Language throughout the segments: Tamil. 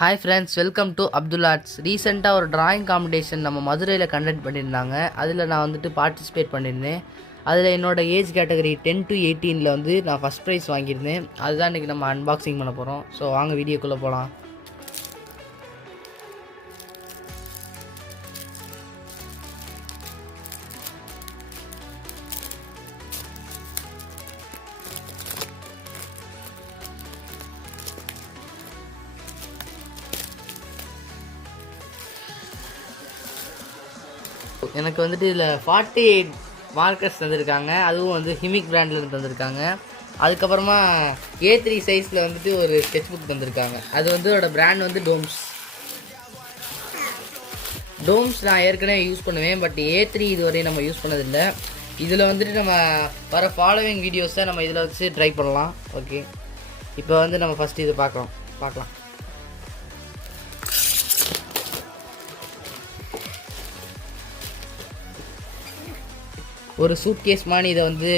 Hi friends, welcome to Abdul arts. ரீசெண்டாக ஒரு டிராயிங் காம்படிஷன் நம்ம மதுரையில் கண்டக்ட் பண்ணியிருந்தாங்க. அதில் நான் வந்துட்டு பார்ட்டிசிபேட் பண்ணியிருந்தேன். அதில் என்னோடய ஏஜ் கேட்டகரி 10 to 18 வந்து நான் ஃபஸ்ட் ப்ரைஸ் வாங்கியிருந்தேன். அதுதான் இன்றைக்கி நம்ம அன்பாக்சிங் பண்ண போகிறோம். ஸோ வாங்க வீடியோக்குள்ளே போகலாம். எனக்கு வந்துட்டு இதில் 48 மார்க்கர்ஸ் தந்திருக்காங்க. அதுவும் வந்து ஹிமிக் பிராண்டில் தந்திருக்காங்க. அதுக்கப்புறமா A3 சைஸில் வந்துட்டு ஒரு ஸ்கெட்ச் புக் தந்திருக்காங்க. அது வந்து அதோட பிராண்ட் வந்து டோம்ஸ் நான் ஏற்கனவே யூஸ் பண்ணுவேன். பட் A3 இதுவரையும் நம்ம யூஸ் பண்ணதில்லை. இதில் வந்துட்டு நம்ம வர ஃபாலோவிங் வீடியோஸை நம்ம இதில் வச்சு ட்ரை பண்ணலாம். ஓகே, இப்போ வந்து நம்ம ஃபஸ்ட்டு இது பார்க்கலாம். ஒரு சூட் கேஸ் மாதிரி இதை வந்து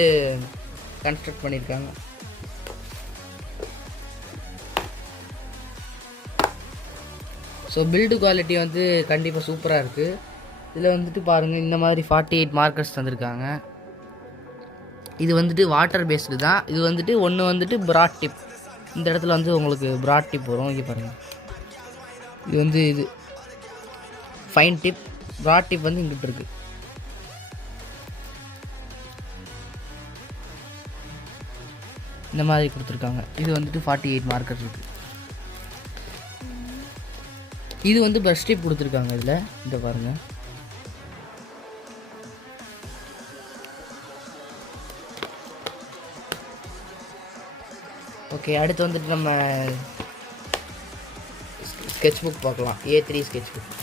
கன்ஸ்ட்ரக்ட் பண்ணியிருக்காங்க. ஸோ பில்டு குவாலிட்டி வந்து கண்டிப்பாக சூப்பராக இருக்குது. இதில் வந்துட்டு பாருங்கள், இந்த மாதிரி 48 மார்க்கர்ஸ் தந்திருக்காங்க. இது வந்துட்டு வாட்டர் பேஸ்டு தான். இது வந்துட்டு ஒன்று வந்துட்டு ப்ராட் டிப். இந்த இடத்துல வந்து உங்களுக்கு ப்ராட் டிப் வரும். இங்கே பாருங்கள், இது வந்து இது ஃபைன் டிப். ப்ராட் டிப் வந்து இங்கிட்டு இருக்குது. இந்த மாதிரி கொடுத்துருக்காங்க. இது வந்துட்டு 48 மார்க்கர் இருக்குது. இது வந்து ப்ரஷ் டிப் கொடுத்துருக்காங்க. இதில் இதை பாருங்கள். ஓகே, அடுத்து வந்துட்டு நம்ம ஸ்கெட்ச் புக் பார்க்கலாம். A3 sketch book.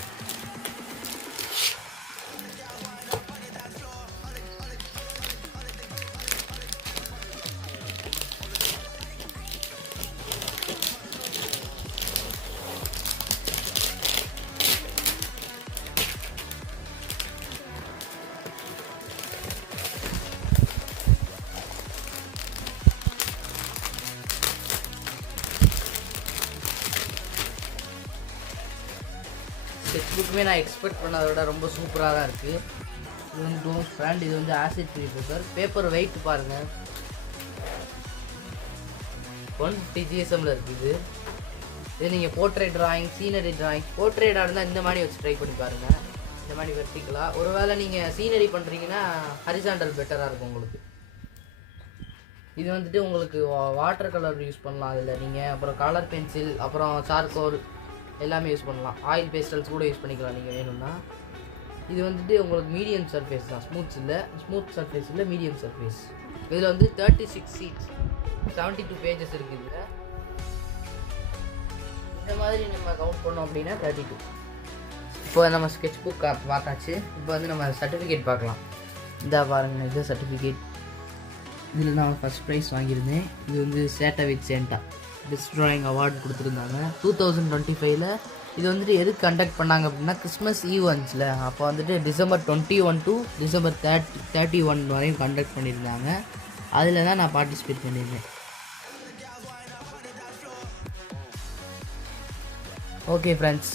ஸ்கெட்ச் புக்குமே நான் எக்ஸ்பெக்ட் பண்ணதை விட ரொம்ப சூப்பராக தான் இருக்குது. இது வந்து டோம்ஸ் பிராண்ட். இது வந்து ஆசிட் ஃப்ரீ பேப்பர் வெயிட் பாருங்கள், 150 GSMல இருக்குது. இது நீங்கள் போர்ட்ரேட் ட்ராயிங், சீனரி ட்ராயிங், போர்ட்ரேட்டாக இருந்தால் இந்த மாதிரி வச்சு ட்ரை பண்ணி பாருங்கள். இந்த மாதிரி வெர்டிக்கலாக. ஒருவேளை நீங்கள் சீனரி பண்ணுறீங்கன்னா ஹரிசாண்டல் பெட்டராக இருக்கும் உங்களுக்கு. இது வந்துட்டு உங்களுக்கு வாட்டர் கலர் யூஸ் பண்ணலாம். அதில் நீங்கள் அப்புறம் கலர் பென்சில், அப்புறம் சார்கோல் எல்லாமே யூஸ் பண்ணலாம். ஆயில் பேஸ்டல்ஸ் கூட யூஸ் பண்ணிக்கலாம் நீங்கள் வேணும்னா. இது வந்துட்டு உங்களுக்கு மீடியம் சர்ஃபேஸ் தான், ஸ்மூத் சர்ஃபேஸ் இல்லை, மீடியம் சர்ஃபேஸ். இதில் வந்து 36 சீட்ஸ், 72 பேஜஸ் இருக்குது. இந்த மாதிரி நம்ம கவுண்ட் பண்ணோம் அப்படின்னா 32. இப்போ நம்ம ஸ்கெட்ச் புக் பார்த்தாச்சு. இப்போ வந்து நம்ம சர்டிஃபிகேட் பார்க்கலாம். இந்த பாருங்கள், இது சர்டிஃபிகேட். இதில் நான் ஃபஸ்ட் ப்ரைஸ் வாங்கியிருந்தேன். இது வந்து சேட்டா வித் சேண்டா பெஸ்ட் ட்ராயிங் அவார்டு கொடுத்துருந்தாங்க 2025. இது வந்துட்டு எதுக்கு கண்டக்ட் பண்ணாங்க அப்படின்னா, கிறிஸ்மஸ் ஈவ் வந்துச்சுல, அப்போ வந்துட்டு December 21 to December 31 வரையும் கண்டக்ட் பண்ணியிருந்தாங்க. அதில் தான் நான் பார்ட்டிசிபேட் பண்ணியிருந்தேன். ஓகே ஃப்ரெண்ட்ஸ்,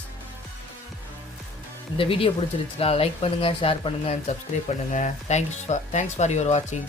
இந்த வீடியோ பிடிச்சிருச்சுன்னா லைக் பண்ணுங்கள், ஷேர் பண்ணுங்கள் அண்ட் சப்ஸ்கிரைப் பண்ணுங்கள். தேங்க்ஸ் ஃபார் யுவர் வாட்சிங்.